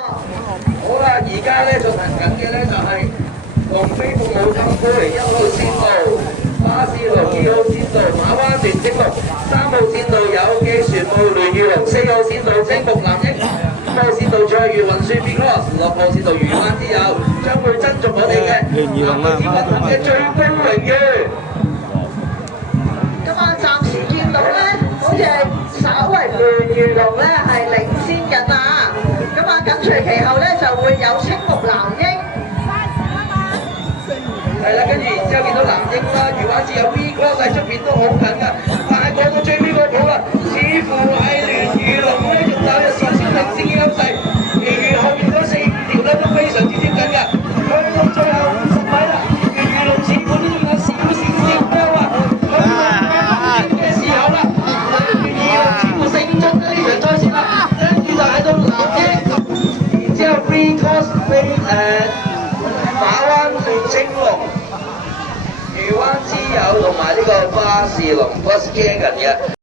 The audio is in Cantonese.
好啦，而家咧進行緊嘅咧就係龍飛鳳舞金杯1號線路、巴士路2號線路、馬灣段精龍3號線路有機船務聯御龍4號線路精木南英5號線路卓越運輸 B-Cross 6號線路漁灣之友將會爭逐我哋嘅南海之運行嘅最高榮譽。咁啊，暫時見到咧，好似係稍為聯御龍咧係領先緊啊！咁啊，緊隨其後咧就會有青木南英。係啦，跟住然之後見到南英啦，漁灣之友 V-Cross 喺出邊都好緊㗎，但係過到最尾嗰鋪啦，似乎係聯御龍咧仲有少少領先優勢，其餘後面嗰4、5條咧都非常之接近㗎，去到最後50米啦，聯御龍似乎都仲有少少標啊，去到嘅時候啦，聯御龍似乎勝出呢場賽事啦，跟住就喺到南英，然之後 V-Cross 馬灣段青龍、漁灣之友同埋呢個巴士龍 Bus Dragon 嘅。